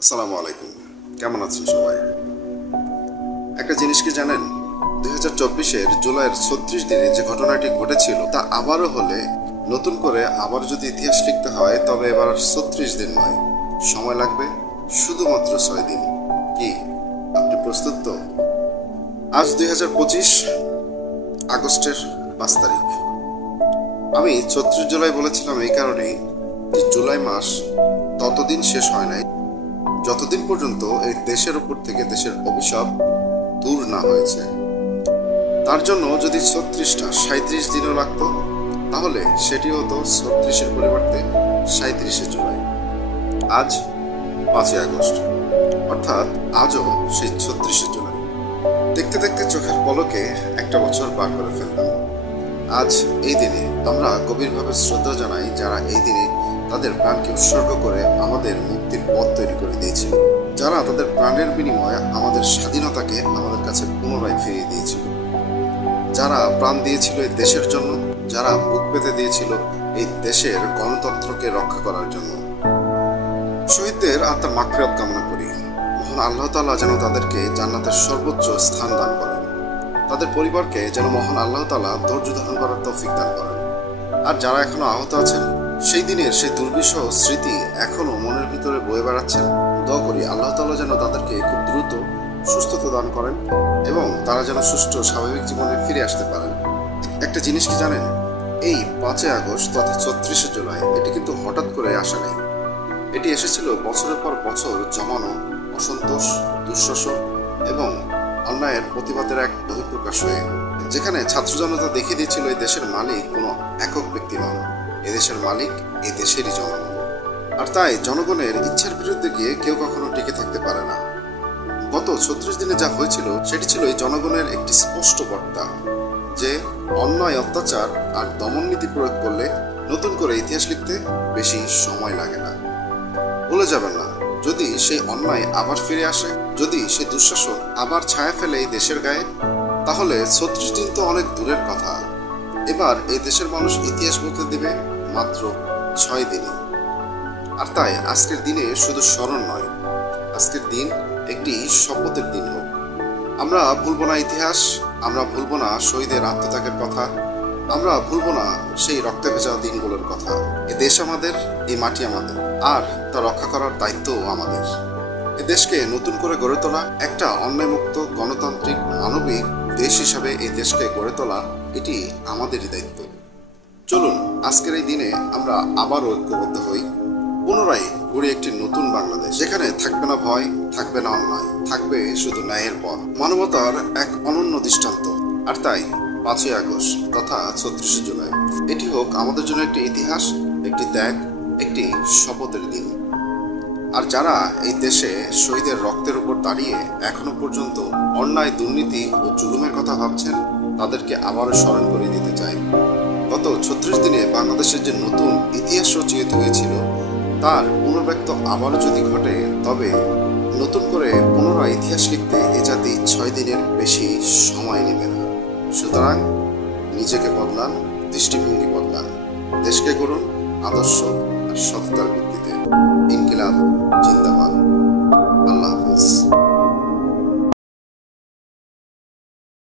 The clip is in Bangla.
আসসালামু আলাইকুম। কেমন আছেন সবাই? একটা জিনিস কি জানেন, 2024-এর জুলাইয়ের 36 দিনে যে ঘটনাটি ঘটেছিল তা আবারও হলে নতুন করে আবার যদি ইতিহাস লিখতে হয় তবে এবার আর 36 দিন নয়, সময় লাগবে শুধুমাত্র 6 দিন। কি আপনি প্রস্তুত তো? আজ 2025 আগস্টের 5 তারিখ। আমি 36 জুলাই বলেছিলাম এই কারণেই যে জুলাই মাস ততদিন শেষ হয় নাই যতদিন পর্যন্ত এই দেশের উপর থেকে দেশের অভিশাপ দূর না হয়েছে। তার জন্য যদি 36টা 37 দিনও লাগতো তাহলে সেটি হতো 36-এর পরিবর্তে 37শে জুলাই। আজ 5ই আগস্ট, অর্থাৎ আজও সেই 36শে জুলাই। দেখতে দেখতে চোখের পলকে একটা বছর পার করে ফেললাম। আজ এই দিনে আমরা গভীরভাবে শ্রদ্ধা জানাই যারা এই দিনে তাদের প্রাণকে উৎসর্গ করে আমাদের মুক্তির পথ তৈরি করে দিয়েছিল, যারা তাদের প্রাণের বিনিময়ে আমাদের স্বাধীনতাকে আমাদের কাছে পুনরায় ফিরিয়ে দিয়েছিল, যারা প্রাণ দিয়েছিল এই দেশের জন্য, যারা বুক পেতে দিয়েছিল এই দেশের গণতন্ত্রকে রক্ষা করার জন্য। শহীদদের আত্মার মাগফিরাত কামনা করি। মহান আল্লাহ তাআলা যেন তাদেরকে জান্নাতের সর্বোচ্চ স্থান দান করেন, তাদের পরিবারকে যেন মহান আল্লাহ তাআলা ধৈর্য ধারণ করার তৌফিক দান করেন। আর যারা এখনো আহত আছেন, সেই দিনের সেই দুর্বিষহ স্মৃতি এখনো মনের ভিতরে বয়ে বেড়াচ্ছেন, দোয়া করি আল্লাহ তাআলা যেন তাদেরকে খুব দ্রুত সুস্থতা দান করেন এবং তারা যেন সুষ্ঠু স্বাভাবিক জীবনে ফিরে আসতে পারেন। একটা জিনিস কি জানেন, এই 5ই আগস্ট তথা 36শে জুলাই এটি কিন্তু হঠাৎ করে আসে নাই। এটি এসেছিল বছরের পর বছর জমানো অসন্তোষ, দুঃশাসন এবং অন্যায়ের প্রতিবাদের এক বহিঃপ্রকাশ হয়ে, যেখানে ছাত্র জনতা দেখিয়ে দিয়েছিল এই দেশের মালিক কোনো একক ব্যক্তি নন, এদেশের মালিক এই দেশেরই জনগণ। আর তাই জনগণের ইচ্ছার বিরুদ্ধে গিয়ে কেউ কখনো টিকে থাকতে পারে না। গত 36 দিনে যা হয়েছিল সেটি ছিল এই জনগণের একটি স্পষ্ট বার্তা যে অন্যায়, অত্যাচার আর দমন নীতি প্রয়োগ করলে নতুন করে ইতিহাস লিখতে বেশি সময় লাগে না। ভুলে যাবেন না, যদি সেই অন্যায় আবার ফিরে আসে, যদি সেই দুঃশাসন আবার ছায়া ফেলে এই দেশের গায়ে, তাহলে 36 দিন তো অনেক দূরের কথা। এবার এই দেশের মানুষ ইতিহাস বলতে দিবে মাত্র 6 দিনে। আর তাই আজকের দিনে শুধু স্মরণ নয়, আজকের দিন একটি শপথের দিন হোক। আমরা ভুলবো না ইতিহাস, আমরা ভুলবো না শহীদের আত্মত্যাগের কথা, আমরা ভুলবো না সেই রক্তে ভেজা দিনগুলোর কথা। এ দেশ আমাদের, এই মাটি আমাদের, আর তা রক্ষা করার দায়িত্বও আমাদের। এ দেশকে নতুন করে গড়ে তোলা, একটা অন্যায়মুক্ত গণতান্ত্রিক মানবিক দেশ হিসাবে এই দেশকে গড়ে তোলা, এটি আমাদেরই দায়িত্ব। চলুন আজকের এই দিনে আমরা আবারও ঐক্যবদ্ধ হই, পুনরায় গড়ে একটি নতুন বাংলাদেশ, যেখানে থাকবে না ভয়, থাকবে না অন্যায়, থাকবে শুধু ন্যায়ের পথ, মানবতার এক অনন্য দৃষ্টান্ত। আর তাই 5ই আগস্ট তথা 36শে জুলাই এটি হোক আমাদের জন্য একটি ইতিহাস, একটি ত্যাগ, একটি শপথের দিন। আর যারা এই দেশে শহীদের রক্তের উপর দাঁড়িয়ে এখনো পর্যন্ত অন্যায়, দুর্নীতি ও জুলুমের কথা ভাবছেন, তাদেরকে আবারও স্মরণ করে দিতে চাই, গত 36 দিনে বাংলাদেশের যে নতুন ইতিহাস রচিত হয়েছিল তার পুনর্ব্যক্ত আবারও যদি ঘটে, তবে নতুন করে পুনরায় ইতিহাস লিখতে এ জাতি 6 দিনের বেশি সময় নেবে না। সুতরাং নিজেকে বদলান, দৃষ্টিভঙ্গি বদলান, দেশকে গড়ুন আদর্শ আর সততার ভিত্তিতে। ইনকিলাব জিন্দাবাদ। আল্লাহ হাফিজ।